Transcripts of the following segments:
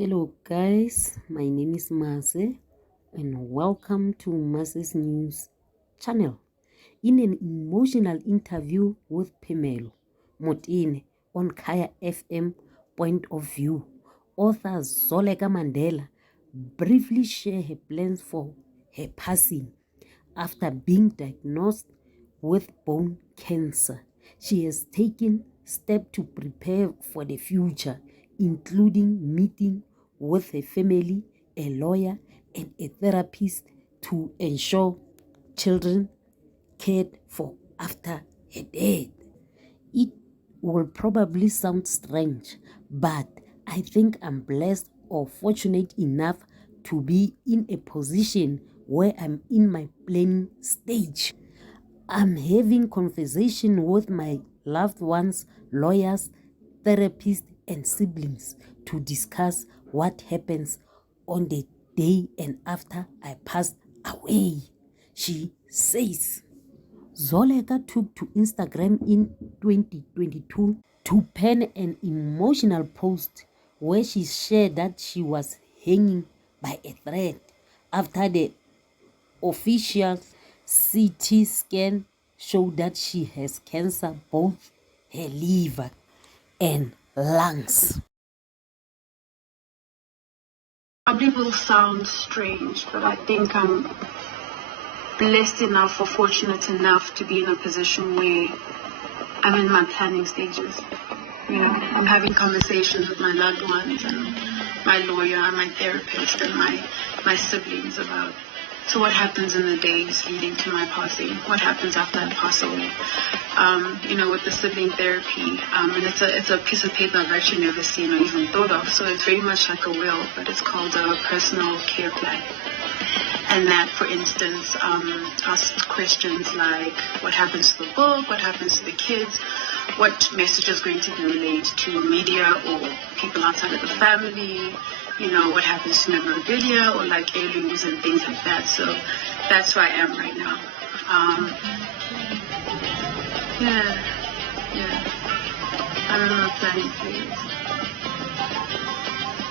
Hello guys, my name is Maze and welcome to Maze's News channel. In an emotional interview with Pamelo Motine on Kaya FM Point of View, author Zoleka Mandela briefly shared her plans for her passing after being diagnosed with bone cancer. She has taken steps to prepare for the future, including meeting with her family, a lawyer, and a therapist to ensure children cared for after her death. It will probably sound strange, but I think I'm blessed or fortunate enough to be in a position where I'm in my planning stage. I'm having conversation with my loved ones, lawyers, therapists, and siblings to discuss what happens on the day and after I passed away, she says. Zoleka took to Instagram in 2022 to pen an emotional post where she shared that she was hanging by a thread after the official CT scan showed that she has cancer both her liver and lungs. Probably will sound strange, but I think I'm blessed enough or fortunate enough to be in a position where I'm in my planning stages. I'm having conversations with my loved ones and my lawyer and my therapist and my siblings about what happens in the days leading to my passing, what happens after I pass away. With the sibling therapy, and it's a piece of paper I've actually never seen or even thought of, so it's very much like a will, but it's called a personal care plan. And that, for instance, asks questions like what happens to the book, what happens to the kids, what message is going to be relayed to media or people outside of the family, what happens to memorabilia or like heirlooms and things like that. So that's where I am right now. I'm in my planning phase.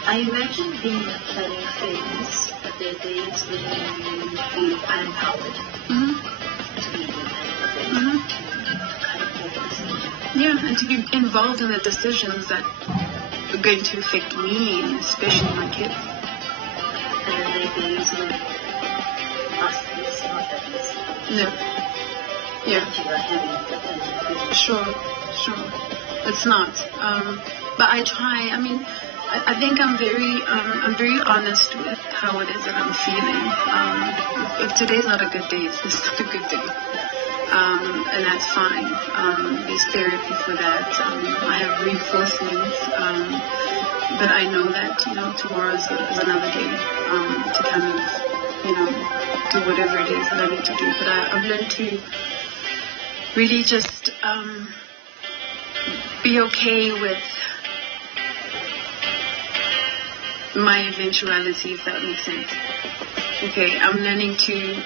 I imagine being in a planning phase, but there are days when you feel unempowered to be in a planning phase. Yeah, and to be involved in the decisions that are going to affect me and especially my kids. And then there are days when past is not that easy. Yeah. You are having a planning phase. Sure. It's not. But I try. I think I'm very honest with how it is that I'm feeling. If today's not a good day, it's not a good day. And that's fine. There's therapy for that. I have reinforcements. But I know that, tomorrow is another day to kind of, do whatever it is that I need to do. But I've learned to really just be okay with my eventuality, if that makes sense. Okay, I'm learning to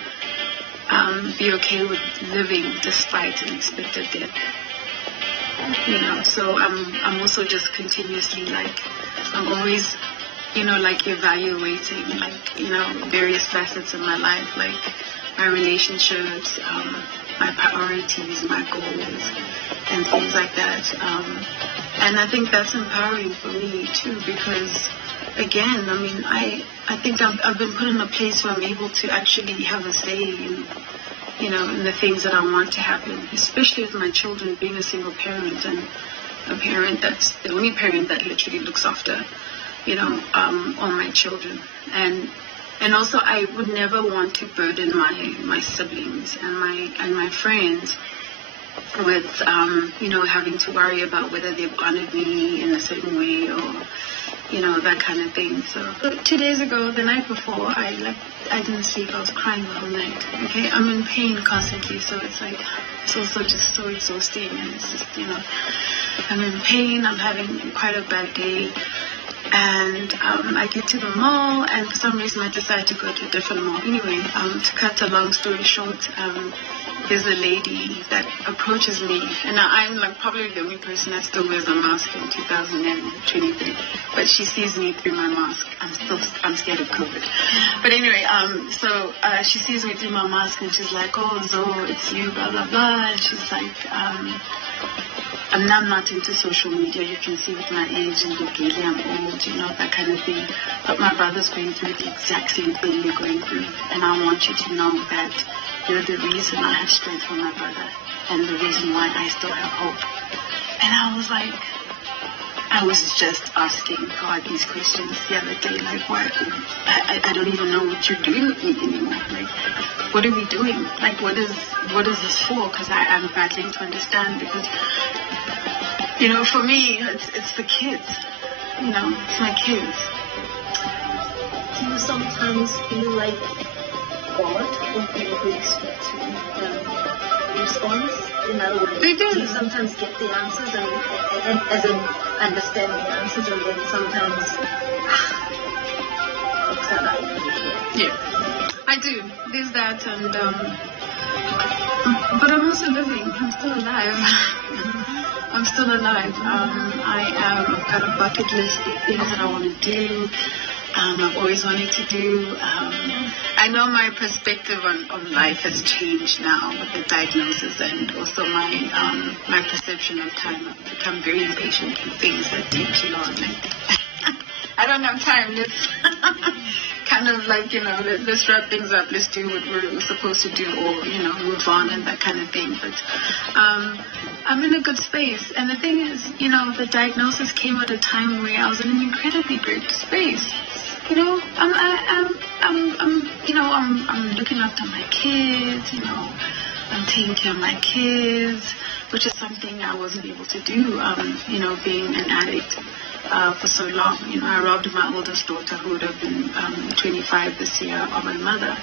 be okay with living despite an expected death. So I'm also just continuously I'm always, evaluating various facets of my life, like my relationships, my priorities, my goals, and things like that. And I think that's empowering for me too, because again, I think I've been put in a place where I'm able to actually have a say in the things that I want to happen, especially with my children, being a single parent and a parent that's the only parent that literally looks after, all my children. And also I would never want to burden my siblings and my friends with, having to worry about whether they've honored me in a certain way or, that kind of thing. So 2 days ago, the night before, I didn't sleep. I was crying the whole night. Okay, I'm in pain constantly, so it's also just so exhausting. And it's just, I'm in pain. I'm having quite a bad day. And I get to the mall, and for some reason I decide to go to a different mall. Anyway, to cut a long story short, there's a lady that approaches me, and I'm like probably the only person that still wears a mask in 2023. But she sees me through my mask. I'm scared of COVID. But anyway, so she sees me through my mask, and she's like, "Oh, Zo, it's you, blah blah blah." And she's like, I'm not into social media. You can see with my age and look, I'm old, that kind of thing. But my brother's going through the exact same thing you're going through. And I want you to know that you're the reason I have strength for my brother and the reason why I still have hope. And I was like, I was just asking God these questions the other day, like, what? I don't even know what you're doing with me anymore. Like, what are we doing? Like, what is this for? Because I'm battling to understand, because, for me, it's the kids. It's my kids. Do you sometimes feel like God will be able to respond? In other words, they do. You sometimes get the answers and as in understand the answers, and then sometimes yeah, I do. There's that, and but I'm also living. I'm still alive. I'm still alive. I've got a bucket list of things that I want to do. I've always wanted to do. I know my perspective on life has changed now with the diagnosis, and also my perception of time. I've become very impatient with things that take too long. Like, I don't have time. Let's kind of like, let's wrap things up. Let's do what we're supposed to do, or, move on and that kind of thing. But I'm in a good space. And the thing is, the diagnosis came at a time where I was in an incredibly great space. I'm looking after my kids, I'm taking care of my kids, which is something I wasn't able to do, being an addict for so long. I robbed my oldest daughter, who would have been 25 this year, of my mother,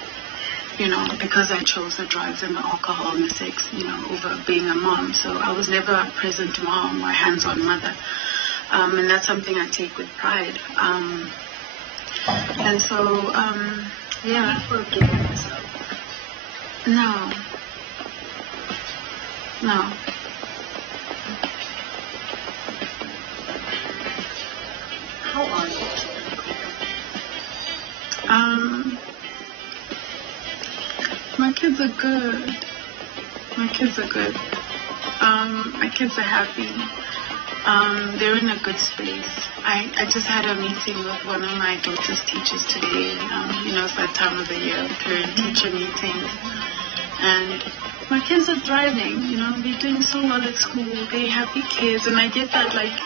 because I chose the drugs and the alcohol and the sex, over being a mom. So I was never a present mom or hands-on mother. And that's something I take with pride. And so, yeah. Forgive yourself. No. How are you? My kids are good. My kids are happy. They're in a good space. I just had a meeting with one of my daughter's teachers today. It's that time of the year, parent-teacher meetings. And my kids are thriving, they're doing so well at school, they're happy kids. And I get that, like,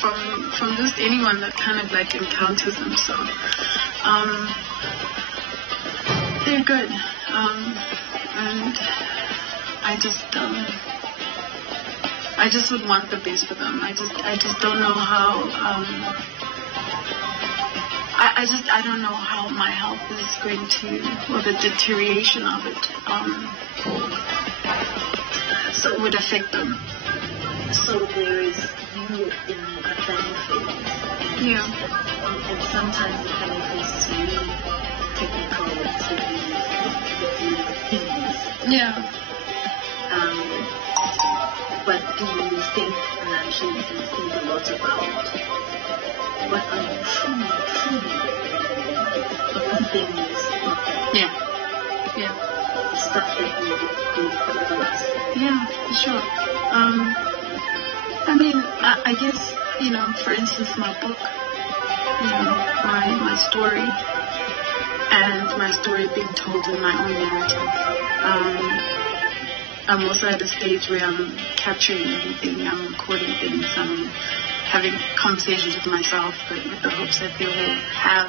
from just anyone that kind of, like, encounters them. So, they're good. And I just would want the best for them. I just don't know how, I don't know how my health is going to, or the deterioration of it, so it would affect them. So there is you in a benefit. Yeah. And sometimes the benefit is really technical to the opinions. Yeah. But do you think, and I'm sure you think a lot about, what are you truly what things? Yeah. Stuff that you do for others. Yeah, for sure. I guess, for instance, my book, my story, and my story being told in my own narrative. I'm also at a stage where I'm capturing everything, I'm recording things, I'm having conversations with myself, but with the hopes that they will have,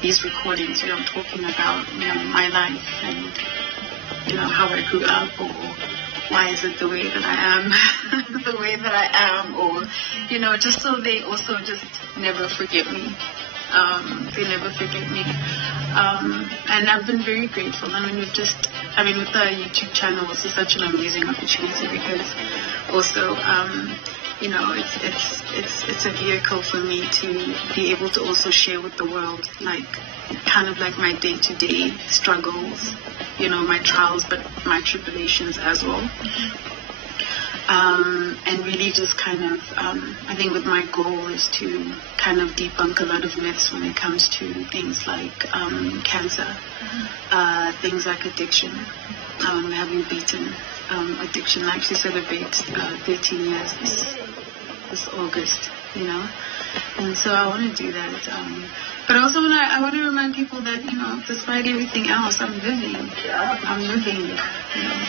these recordings where I'm talking about, my life and, how I grew up, or why is it the way that I am, the way that I am, or, just so they also just never forget me. They never forget me. And I've been very grateful. With the YouTube channel, it's such an amazing opportunity, because also you know, it's a vehicle for me to be able to also share with the world, like kind of like my day-to-day struggles, you know, my trials, but my tribulations as well. And really just kind of, I think what my goal is to kind of debunk a lot of myths when it comes to things like cancer, things like addiction, having beaten addiction. I actually celebrate 13 years this August, you know, and so I want to do that. But also I want to remind people that, you know, despite everything else, I'm living, you know.